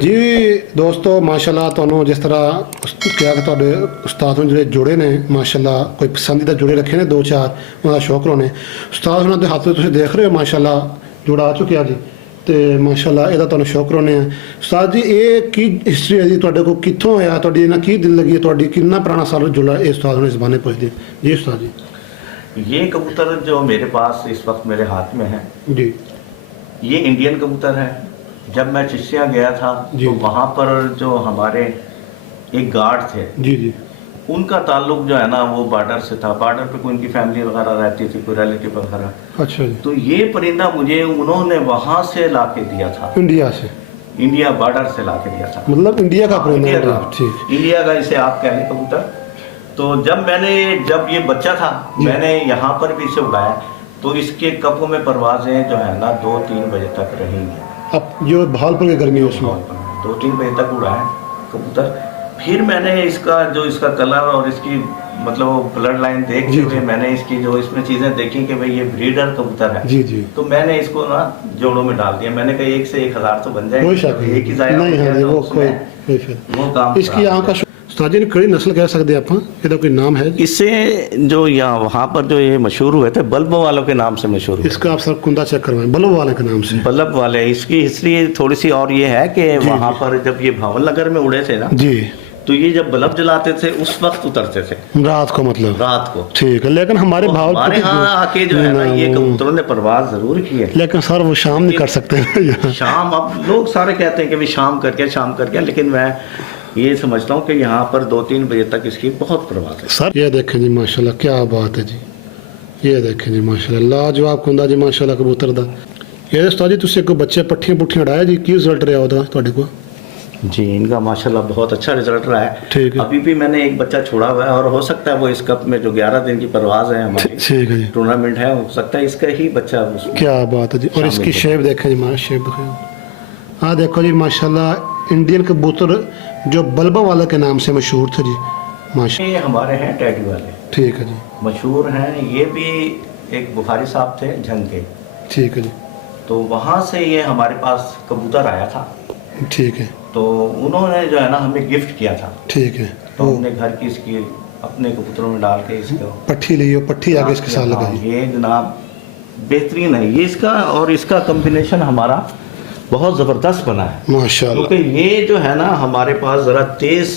जी दोस्तों माशाल्लाह ਤੁਹਾਨੂੰ जिस तरह ਕਿਹਾ ਕਿ ਤੁਹਾਡੇ ਉਸਤਾਦ ਨੂੰ ਜਿਹੜੇ ਜੋੜੇ ਨੇ ਮਾਸ਼ਾਅੱਲਾ ਕੋਈ ਪਸੰਦੀਦਾ ਜੋੜੇ ਰੱਖੇ ਨੇ ਦੋ ਚਾਰ ਉਹਨਾਂ ਦਾ ਸ਼ੌਕ ਰੋਣੇ ਉਸਤਾਦ ਉਹਨਾਂ ਦੇ ਹੱਥ ਵਿੱਚ ਤੁਸੀਂ ਦੇਖ ਰਹੇ ਹੋ ਮਾਸ਼ਾਅੱਲਾ ਜੋੜਾ ਆ ਚੁੱਕਿਆ ਜੀ ਤੇ ਮਾਸ਼ਾਅੱਲਾ ਇਹਦਾ ਤੁਹਾਨੂੰ ਸ਼ੌਕ ਰੋਣੇ ਆ ਉਸਤਾਦ ਜੀ ਇਹ ਕੀ ਹਿਸਟਰੀ ਹੈ ਜੀ ਤੁਹਾਡੇ ਕੋਲ ਕਿੱਥੋਂ ਆਇਆ ਤੁਹਾਡੀ ਇਹਨਾਂ ਕੀ ਦਿਲ ਲੱਗੀ ਹੈ ਤੁਹਾਡੀ ਕਿੰਨਾ ਪੁਰਾਣਾ ਸਾਲ ਜੋੜਾ ਇਹ ਉਸਤਾਦ ਨੂੰ ਇਸ ਬਾਰੇ ਪੁੱਛਦੇ जी उस्ताद जी ये कबूतर जो मेरे पास इस वक्त मेरे हाथ में है जी ये इंडियन कबूतर है। जब मैं चिश्तिया गया था तो वहाँ पर जो हमारे एक गार्ड थे जी जी उनका ताल्लुक जो है ना वो बॉर्डर से था। बॉर्डर पे कोई उनकी फैमिली वगैरह रहती थी, कोई रिलेटिव वगैरह। अच्छा जी। तो ये परिंदा मुझे उन्होंने वहाँ से ला के दिया था, इंडिया से, इंडिया बॉर्डर से ला के दिया था। मतलब इंडिया का परिंदा? इंडिया का, ठीक, इंडिया का इसे आप कह लें कबूतर। तो जब ये बच्चा था मैंने यहाँ पर भी इसे उड़ाया तो इसके कपों में परवाजें जो है ना 2-3 बजे तक रहेंगी। अब जो भावलपुर की गर्मी है उसमें 2-3 बजे तक उड़ाया कबूतर। फिर मैंने इसका कलर और इसकी मतलब ब्लड लाइन देखते हुए मैंने इसकी जो इसमें चीज़ें देखी कि भाई ये ब्रीडर कबूतर है जी जी। तो मैंने इसको ना जोड़ों में डाल दिया। मैंने कहा 1 से 1000 तो बन कोई शक जाएगा, एक ही जाएगा नहीं है वो कोई वो काम इसकी आँख का उस्ताद जी ने कड़ी नस्ल कह सकते हैं आप ਇਹਦਾ ਕੋਈ नाम है? इससे जो यहाँ वहाँ पर जो ये मशहूर हुए थे बल्ब वालों के नाम से मशहूर हुए। इसका आप सर कुंदा चेक करवाएं बल्ब वाले के नाम से। बल्ब वाले इसकी हिस्ट्री थोड़ी सी और ये है कि वहाँ पर जब ये भावन नगर में उड़े थे ना जी तो ये जब बल्ब जलाते थे उस वक्त उतरते थे रात को, मतलब रात को। ठीक है, लेकिन हमारे तो भावलपुर हमारे यहाँ आके जो है ना ये कबूतरों ने परवाज जरूर की है, लेकिन सर वो शाम नहीं कर सकते शाम अब लोग सारे कहते हैं कि भाई शाम करके लेकिन मैं ये समझता हूँ कि यहाँ पर 2-3 बजे तक इसकी बहुत परवाज है। सर ये देखें जी माशाल्लाह क्या बात है जी, ये देखें जी माशाल्लाह लाजवाब कुंदा जी माशाल्लाह कबूतर दा। ये उस्ताद जी तुसी कोई बच्चे पट्ठियां पुट्ठियां उड़ाया जी, की रिजल्ट रहा ओदा ਤੁਹਾਡੇ को? जी इनका माशाल्लाह बहुत अच्छा रिजल्ट रहा है। ठीक है। अभी भी मैंने एक बच्चा छोड़ा हुआ है और हो सकता है वो इस कप में जो 11 दिन की परवाज है हमारी ठीक है जी, टूर्नामेंट है, हो सकता है इसका ही बच्चा उसमें। क्या बात है जी। और इसकी शेप देखें जी माशा शेप देखें, हाँ देखो जी माशाल्लाह इंडियन कबूतर जो बल्बा वाला के नाम से मशहूर थे जी माशा। ये हमारे हैं टैडी वाले, ठीक है जी, मशहूर हैं। ये भी एक बुखारी साहब थे झंग के, ठीक है जी। तो वहाँ से ये हमारे पास कबूतर आया था, ठीक है। तो उन्होंने जो है ना हमें गिफ्ट किया था। ठीक है। तो हमने घर की इसकी अपने कबूतरों में डाल के इसको पट्टी ली हो, पट्टी आगे इसके साथ लगाई। ये जनाब बेहतरीन है ये इसका, और इसका कॉम्बिनेशन हमारा बहुत ज़बरदस्त बना है माशाल्लाह, क्योंकि ये जो है ना हमारे पास ज़रा तेज़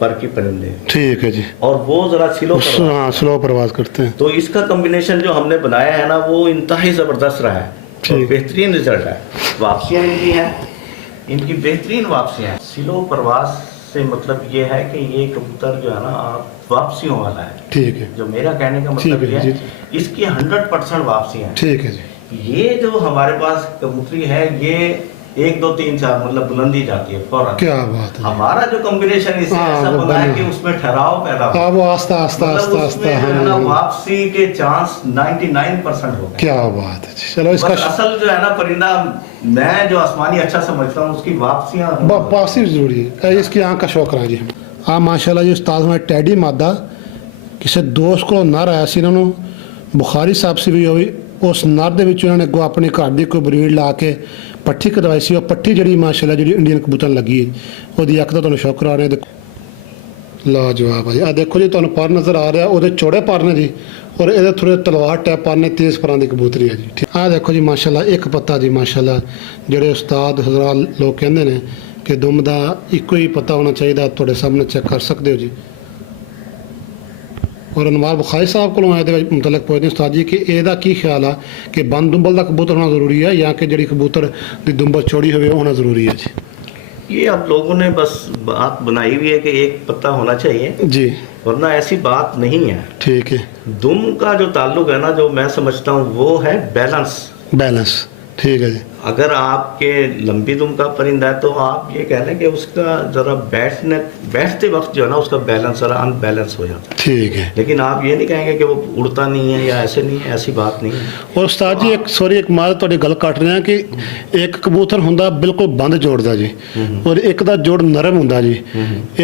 पर की परिंदे हैं, ठीक है जी, और वो ज़रा हाँ स्लो प्रवास करते हैं। तो इसका कॉम्बिनेशन जो हमने बनाया है ना वो इंतहाई ज़बरदस्त रहा है और बेहतरीन रिजल्ट है। वापसियाँ इनकी हैं, इनकी बेहतरीन वापसियाँ हैं। स्लो प्रवास से मतलब ये है कि ये कबूतर जो है ना आप वापसियों वाला है, ठीक है। जो मेरा कहने का मतलब ये है इसकी 100% वापसी है। ठीक है जी। ये जो हमारे पास कबूतरी है ये 1 2 3 4 मतलब बुलंदी जाती है फौरन। क्या बात है। हमारा जो कॉम्बिनेशन इससे ऐसा बना है कि उसमें ठहराव पैदा हो, वो आस्ता आस्ता आस्ता आस्ता है वापसी के चांस 99% हो गए। क्या बात है। चलो इसका असल जो है ना परिंदा मैं जो आसमानी अच्छा समझता हूँ उसकी वापसियाँ वापसी जरूरी है। इसकी आँख का शौक रहा जी हाँ माशाल्लाह जी। उस्ताद हमारे टैडी मादा किसी दोस्त को नर आया सी इन्होंने बुखारी साहब से भी हुई उस नर ਦੇ ਵਿੱਚ ਉਹਨਾਂ ਨੇ ਅੱਗੋਂ ਆਪਣੇ ਘਰ ਦੀ ਕੋਈ ਬਰੀਡ ਲਾ ਕੇ ਪੱਠੀ ਕਢਵਾਈ ਸੀ। ਉਹ ਪੱਠੀ ਜਿਹੜੀ ਮਾਸ਼ਾਅੱਲਾ ਜਿਹੜੀ ਇੰਡੀਅਨ ਕਬੂਤਰ ਲੱਗੀ ਹੈ ਉਹਦੀ ਅੱਖ ਦਾ ਤੁਹਾਨੂੰ ਸ਼ੌਕ ਆ ਰਿਹਾ। ਦੇਖੋ ਲਾਜਵਾਬ ਹੈ। ਆ ਦੇਖੋ ਜੀ ਤੁਹਾਨੂੰ ਪਰ ਨਜ਼ਰ ਆ ਰਿਹਾ ਉਹਦੇ ਚੌੜੇ ਪਰ ਨੇ ਜੀ ਔਰ ਇਹਦੇ ਥੋੜੇ ਤਲਵਾਰ ਟੈਪ ਪਰ ਨੇ ਤੇਜ਼ ਪਰਾਂ ਦੀ ਕਬੂਤਰੀ ਹੈ ਜੀ। ਆ ਦੇਖੋ ਜੀ ਮਾਸ਼ਾਅੱਲਾ ਇੱਕ ਪੱਤਾ ਜੀ ਮਾਸ਼ਾਅੱਲਾ ਜਿਹੜੇ ਉਸਤਾਦ ਹਜ਼ਰਾਤ ਲੋਕ ਕਹਿੰਦੇ ਨੇ ਕਿ ਦੁਮ ਦਾ ਇੱਕੋ ਹੀ ਪਤਾ ਹੋਣਾ ਚਾਹੀਦਾ ਤੁਹਾਡੇ ਸਾਹਮਣੇ ਚੈੱਕ ਕਰ ਸਕਦੇ ਹੋ ਜੀ। और अनवार बुखारी साहब को मुतलक पुछते उस्ताद जी कि ਇਹਦਾ ਕੀ ख्याल है कि बंद दुंबल का कबूतर होना ज़रूरी है या कि जी कबूतर की दुंबल चौड़ी हो होना ज़रूरी है जी? ये अब लोगों ने बस बात बनाई हुई है कि एक पत्ता होना चाहिए जी, वरना ऐसी बात नहीं है। ठीक है। दुम का जो ताल्लुक है ना जो मैं समझता हूँ वो है बैलेंस। बैलेंस ठीक है जी। अगर आपके लंबी दुम का परिंदा है तो आप ये कह लें कि उसका ज़रा बैठते वक्त जो है ना उसका बैलेंस ज़रा अनबैलेंस हो जाता है। ठीक है। लेकिन आप ये नहीं कहेंगे कि वो उड़ता नहीं है या ऐसे नहीं है, ऐसी बात नहीं है। और उस्ताद जी एक सॉरी एक मार थोड़ी गल कट रहे हैं कि एक कबूतर होंदा बिल्कुल बंद जोड़दा जी और एक दा जोड़ नरम होंदा जी।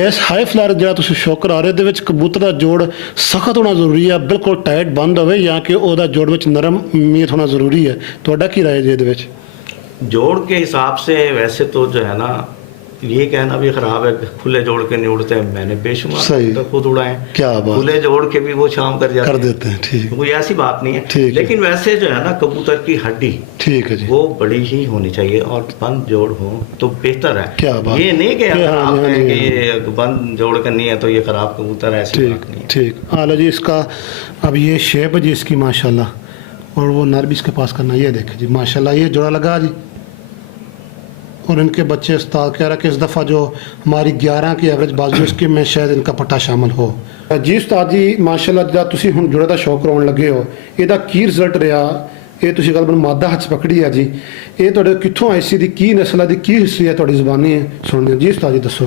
इस हाई फ्लायर जो तुसीं शौक करा रहे दे विच कबूतर दा जोड़ सख्त होना ज़रूरी है बिल्कुल टाइट बंद होवे या कि ओहदा जोड़ विच नरम मीत होना ज़रूरी है? तुहाडा की राय जी इहदे विच? जोड़ के हिसाब से वैसे तो जो है ना ये कहना भी खराब है, खुले जोड़ के नहीं उड़ते, मैंने बेशुमार सही। कबूतर खुद उड़ाए हैं। क्या बात, खुले जोड़ के भी वो शाम कर जाते कर हैं। देते हैं। ठीक, कोई ऐसी बात नहीं है। ठीक है। लेकिन वैसे जो है ना कबूतर की हड्डी ठीक है जी। वो बड़ी ही होनी चाहिए और बंद जोड़ हो तो बेहतर है। क्या बात, ये नहीं कि हाँ जी, आप हाँ कहें जी, कि ये बंद जोड़ करनी है तो ये खराब कबूतर है, ऐसी ठीक बात नहीं है। ठीक। आला जी इसका अब ये शेप है जी इसकी माशाल्लाह, और वो नर भी इसके पास करना, ये देखे जी माशाल्लाह ये जोड़ा लगा जी। और इनके बच्चे उस्ताद कह रहा है कि इस दफ़ा जो हमारी 11 की एवरेज बाजी उसके में शायद इनका पट्टा शामिल हो। जी उस्ताद जी माशाल्लाह जदा तुसी हुण जुड़े दा शौक कराउण लगे हो, ਇਹਦਾ ਕੀ ਰਿਜ਼ਲਟ ਰਿਹਾ? ਇਹ ਤੁਸੀਂ ਗੱਲ ਮੈਨੂੰ ਮਾਦਾ ਹੱਥ ਪਕੜੀ ਆ ਜੀ, ਇਹ ਤੁਹਾਡੇ ਕਿੱਥੋਂ ਆਈ ਸੀ, ਦੀ ਕੀ ਨਸਲ ਦੀ ਕੀ ਹਿਸਟਰੀ ਹੈ, ਤੁਹਾਡੀ ਜ਼ੁਬਾਨੀ ਸੁਣਦੇ ਜੀ ਉਸਤਾਦ जी दसो।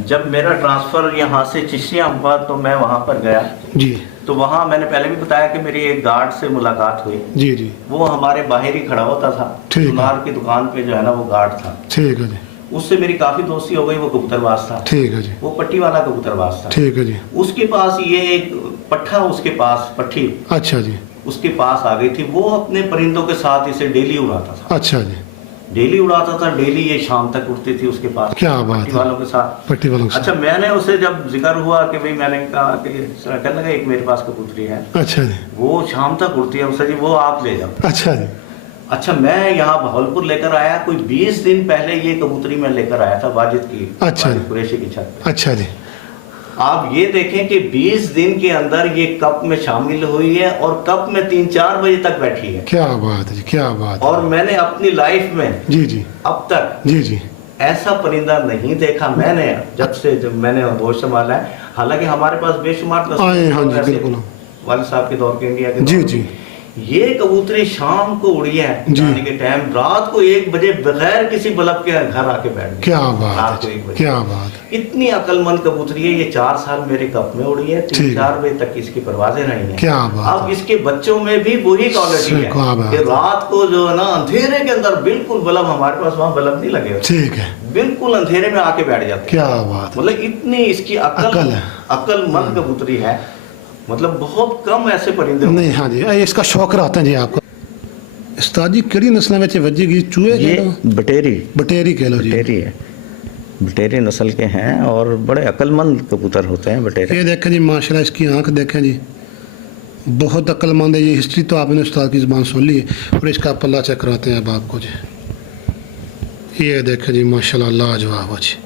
जब मेरा ट्रांसफ़र यहाँ से चिश्तियाँ हुआ तो मैं वहाँ पर गया, जी तो वहाँ मैंने पहले भी बताया कि मेरी एक गार्ड से मुलाकात हुई। जी जी वो हमारे बाहर ही खड़ा होता था, ठीक है। सुनार की दुकान पे जो है ना वो गार्ड था। ठीक है जी। उससे मेरी काफ़ी दोस्ती हो गई। वो कबूतरबाज था, ठीक है जी। वो पट्टी वाला कबूतरबाज था। ठीक है जी। उसके पास ये एक पट्ठा, उसके पास पट्टी अच्छा जी। उसके पास आ गई थी। वो अपने परिंदों के साथ इसे डेली उड़ाता था, अच्छा जी। डेली उड़ाता था, डेली ये शाम तक उड़ती थी उसके पास, क्या बात पट्टी है। वालों के साथ। पट्टी वालों से। अच्छा, मैंने उसे जब जिक्र हुआ कि भाई, मैंने कहा कि कहने लगा एक मेरे पास कबूतरी है, अच्छा जी। वो शाम तक उड़ती है, उससे जी वो आप ले जाओ। अच्छा जी। अच्छा, मैं यहाँ भावलपुर लेकर आया, कोई 20 दिन पहले ये कबूतरी मैं लेकर आया था वाजिद की, अच्छा। वाजिद कुरैशी की छत पे। अच्छा जी। आप ये देखें कि 20 दिन के अंदर ये कप में शामिल हुई है और कप में 3-4 बजे तक बैठी है। क्या बात है जी, क्या बात है। और मैंने अपनी लाइफ में जी जी अब तक जी जी। ऐसा परिंदा नहीं देखा मैंने, जब मैंने होश संभाला है। हालांकि हमारे पास बेशुमार आए, हाँ जी, ऐसे बिल्कुल। वालिद साहब के दौर के, इंडिया के जी दौर जी। में। ये कबूतरी शाम को उड़ी है जी। जाने के टाइम, रात को 1 बजे बगैर किसी बल्ब के घर आके बैठ गई। क्या बात रात को है 1 जी, बजे। क्या बात है। इतनी अक्लमंद कबूतरी है। ये 4 साल मेरे कप में उड़ी है, ठीक है। 3-4 बजे तक इसकी परवाजें रही हैं। क्या बात अब इसके बच्चों में भी वही क्वालिटी सही है कहा बात कि है। रात को जो है ना अंधेरे के अंदर बिल्कुल बल्ब, हमारे पास वहाँ बल्ब नहीं लगे होते, ठीक है। बिल्कुल अंधेरे में आके बैठ जाते हैं। क्या बात है। मतलब इतनी इसकी अक्ल है। अक्लमंद कबूतरी है। मतलब बहुत कम ऐसे परिंदे होते नहीं, हाँ जी, इसका शौक रहता है जी आपको। उस्ताद जी किहड़ी नस्लों में वजेगी? चूहे हैं। कह ये लो, बटेरी बटेरी कह लो जी। बटेरी है, बटेरी नस्ल के हैं और बड़े अक्लमंद कबूतर होते हैं बटेरी। ये देखें जी माशाल्लाह, इसकी आंख देखें जी, बहुत अक्लमंद है। ये हिस्ट्री तो आपने उस्ताद की ज़बान सुन ली है। और इसका पल्ला चेक कराते हैं अब आपको जी। ये देखें जी माशाल्लाह, लाजवाब है जी।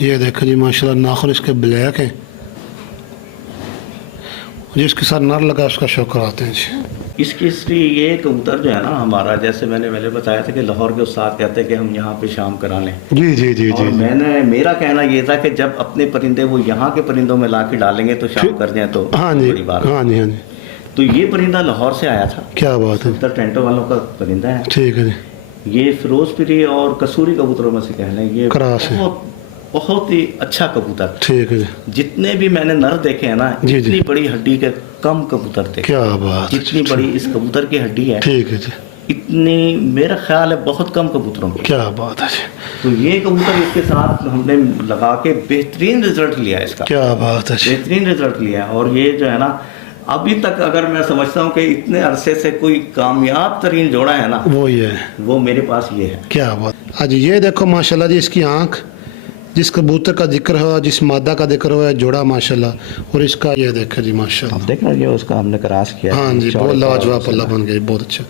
ये देखें जी माशाल्लाह, नाखून इसके ब्लैक हैं। जिसके साथ नर लगा उसका शौक कराते हैं जी। इसकी हिस्ट्री, ये कबूतर जो है ना हमारा, जैसे मैंने पहले बताया था कि लाहौर के उस्ताद कहते हैं कि हम यहाँ पे शाम करा लें। जी जी जी और जी। मेरा कहना ये था कि जब अपने परिंदे वो यहाँ के परिंदों में ला के डालेंगे तो शाम कर जाए तो हाँ जी, बड़ी बात है। हाँ जी, हाँ जी। तो ये परिंदा लाहौर से आया था, क्या बात है। उत्तर टेंटो वालों का परिंदा है। ठीक है जी। ये फिरोजपुरी और कसूरी कबूतरों में से कह लें, ये क्रॉस है। बहुत ही अच्छा कबूतर। ठीक है जी। जितने भी मैंने नर देखे हैं ना, जी, जी। इतनी बड़ी हड्डी के कम कबूतर थे। क्या बात है। जितनी बड़ी इस कबूतर की हड्डी है, ठीक है जी। इतनी मेरा ख्याल है बहुत कम कबूतरों की। क्या बात है जी। तो ये कबूतर इसके साथ हमने लगा के बेहतरीन रिजल्ट लिया इसका, क्या बात है जी। बेहतरीन रिजल्ट लिया। और ये जो है ना अभी तक अगर मैं समझता हूँ कि इतने अरसे से कोई कामयाब तरीन जोड़ा है ना, वो ये है। वो मेरे पास ये है। क्या बात। आज ये देखो माशाल्लाह जी, इसकी आंख, जिस कबूतर का जिक्र हुआ, जिस मादा का जिक्र हुआ, जोड़ा माशाल्लाह। और इसका ये देखो जी माशाल्लाह। अब देख रहे हो उसका हमने क्रॉस किया। हाँ जी, बहुत लाजवाब पल्ला बन गया, बहुत अच्छा।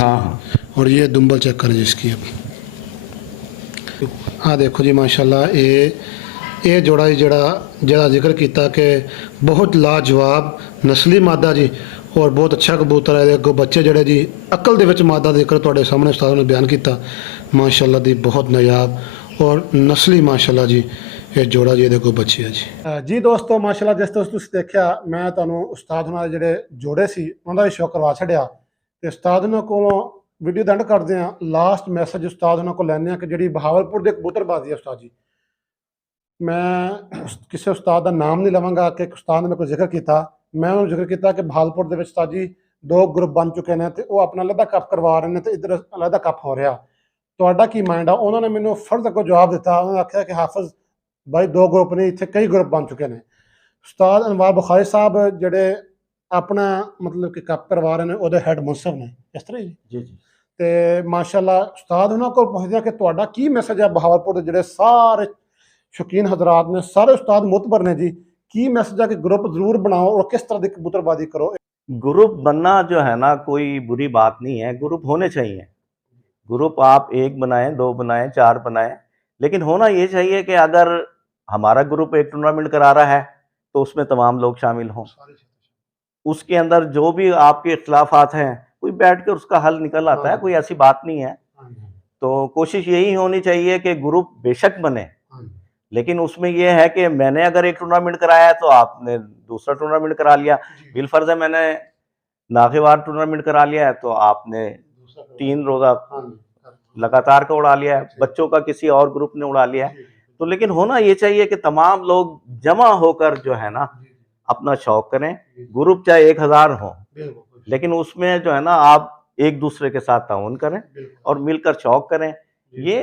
हाँ हाँ। और ये दुम्बल चेक करें जिसकी अब। हाँ देखो जी माशाल्लाह, ये जोड़ा ही जरा जिक्र किया कि बहुत लाजवाब नस्ली मादा जी, और बहुत अच्छा कबूतर है। अगो बच्चे जड़े जी अकल दे विच मादा का जिक्र तुहाडे सामने उस्ताद ने बयान किया माशाल्लाह दी, बहुत नायाब और नस्ली माशाल्लाह जी। ये जोड़ा जी देखो बच्चे है जी। जी दोस्तों माशाल्लाह, जिस दोस्त तुसीं देखिया, मैं तुहानूं उस्ताद हुणां दे जिहड़े जोड़े सी उन्हां दा शौक करवा छड्डिया ते उस्ताद हुणां कोलों वीडियो दा एंड करदे हां। लास्ट मैसेज उस्ताद हुणां कोल लैंदे हां कि जिहड़ी बहावलपुर दे कबूतरबाजी है उस्ताद जी, मैं किसी उस्ताद का नाम नहीं लवांगा कि उस्ताद ने कोई जिक्र किया, मैं उन्होंने जिक्र किया कि बहावलपुर दे विच उस्ताद जी 2 ग्रुप बन चुके हैं तो वो अपना अलहदा कप करवा रहे हैं तो इधर अलहदा कप हो रहा। ਤੁਹਾਡਾ ਕੀ ਮਾइंड आ? उन्होंने मैंने फर्ज को जवाब दिता, उन्होंने आख्या कि हाफिज भाई 2 ग्रुप नहीं, इतने कई ग्रुप बन चुके हैं। उस्ताद अनवार बुखारी साहब ਜਿਹੜੇ अपना मतलब कि कप करवा रहे हैं, वो हेड मुंसफ ने इस तरह जी। जी जी। ਤੇ ਮਾਸ਼ਾਅੱਲਾ ਉਸਤਾਦ ਉਹਨਾਂ ਕੋਲ ਪੁੱਛਦੇ ਆ ਕਿ ਤੁਹਾਡਾ ਕੀ ਮੈਸੇਜ ਹੈ ਬਹਾਵਲਪੁਰ ਦੇ ਜਿਹੜੇ ਸਾਰੇ ਸ਼ੌਕੀਨ ਹਜ਼ਰਾਤ ਨੇ, ਸਾਰੇ ਉਸਤਾਦ ਮੁਤਬਰ ਨੇ ਜੀ, ਕੀ ਮੈਸੇਜ ਹੈ कि ग्रुप जरूर बनाओ और किस तरह की कबूतरबाजी करो। ग्रुप बनना जो है ना कोई बुरी बात नहीं है, ग्रुप होने चाहिए। ग्रुप आप 1 बनाएं, 2 बनाएं, 4 बनाएं, लेकिन होना ये चाहिए कि अगर हमारा ग्रुप एक टूर्नामेंट करा रहा है तो उसमें तमाम लोग शामिल हों। उसके अंदर जो भी आपके इख्तिलाफात हैं कोई बैठ कर उसका हल निकल आता है, कोई ऐसी बात नहीं है। तो कोशिश यही होनी चाहिए कि ग्रुप बेशक बने, लेकिन उसमें यह है कि मैंने अगर एक टूर्नामेंट कराया है तो आपने दूसरा टूर्नामेंट करा लिया, बिलफर्ज है मैंने नागेवार टूर्नामेंट करा लिया है तो आपने 3 रोजा लगातार का उड़ा लिया है, बच्चों का किसी और ग्रुप ने उड़ा लिया है। तो लेकिन होना ये चाहिए कि तमाम लोग जमा होकर जो है ना अपना शौक करें। ग्रुप चाहे 1000 हो, लेकिन उसमें जो है ना आप एक दूसरे के साथ ताउन करें और मिलकर शौक करें। ये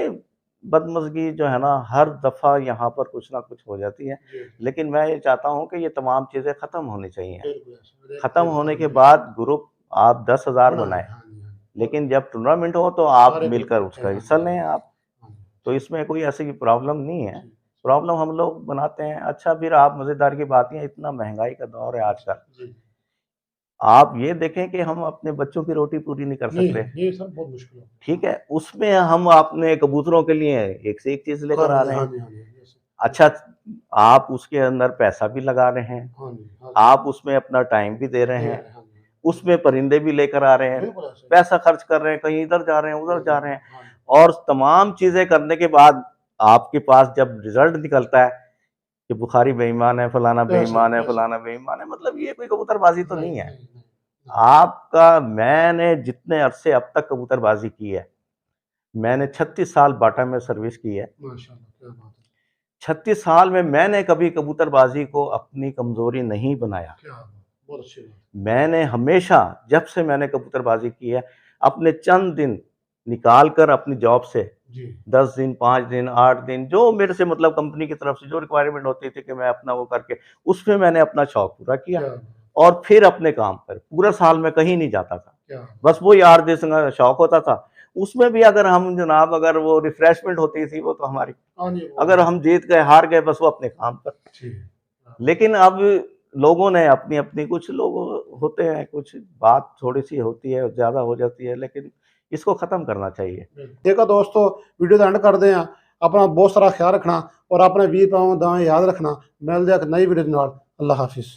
बदमज़गी जो है ना हर दफ़ा यहाँ पर कुछ ना कुछ हो जाती है, लेकिन मैं ये चाहता हूँ कि ये तमाम चीज़ें ख़त्म होनी चाहिए। ख़त्म होने के बाद ग्रुप आप 10,000 बनाएं, लेकिन जब टूर्नामेंट हो तो आप मिलकर उसका हिस्सा लें आप। तो इसमें कोई ऐसी प्रॉब्लम नहीं है, प्रॉब्लम हम लोग बनाते हैं। अच्छा, फिर आप मज़ेदार की बात है, इतना महंगाई का दौर है आजकल, आप ये देखें कि हम अपने बच्चों की रोटी पूरी नहीं कर सकते। ये सब बहुत मुश्किल है। ठीक है, उसमें हम अपने कबूतरों के लिए एक से एक चीज़ लेकर आ रहे हैं। अच्छा, आप उसके अंदर पैसा भी लगा रहे हैं, आप उसमें अपना टाइम भी दे रहे हैं, उसमें परिंदे भी लेकर आ रहे हैं, पैसा खर्च कर रहे हैं, कहीं इधर जा रहे हैं, उधर जा रहे हैं, और तमाम चीज़ें करने के बाद आपके पास जब रिजल्ट निकलता है कि बुखारी बेईमान है, फलाना बेईमान है, फलाना बेईमान है, मतलब ये कोई कबूतरबाजी तो नहीं है। आपका मैंने जितने अरसे अब तक कबूतरबाजी की है, मैंने 36 साल बाटा में सर्विस की है। 36 साल में मैंने कभी कबूतरबाजी को अपनी कमजोरी नहीं बनाया। मैंने हमेशा, जब से मैंने कबूतरबाजी की है, अपने चंद दिन निकाल कर अपनी जॉब से 10 दिन, 5 दिन, 8 दिन, जो मेरे से मतलब कंपनी की तरफ से जो रिक्वायरमेंट होती थी कि मैं अपना वो करके उसमें मैंने अपना शौक पूरा किया और फिर अपने काम पर। पूरा साल में कहीं नहीं जाता था, बस वो यार देश का शौक होता था। उसमें भी अगर हम जनाब अगर वो रिफ्रेशमेंट होती थी वो तो हमारी, अगर हम जीत गए हार गए बस वो अपने काम पर। लेकिन अब लोगों ने अपनी अपनी, कुछ लोग होते हैं कुछ बात थोड़ी सी होती है ज़्यादा हो जाती है, लेकिन इसको ख़त्म करना चाहिए। देखो दोस्तों, वीडियो का एंड करते हैं। अपना बहुत सारा ख्याल रखना और अपने वीर भरावां दा याद रखना। मिलते हैं एक नई वीडियो के नाल। अल्लाह हाफिज़।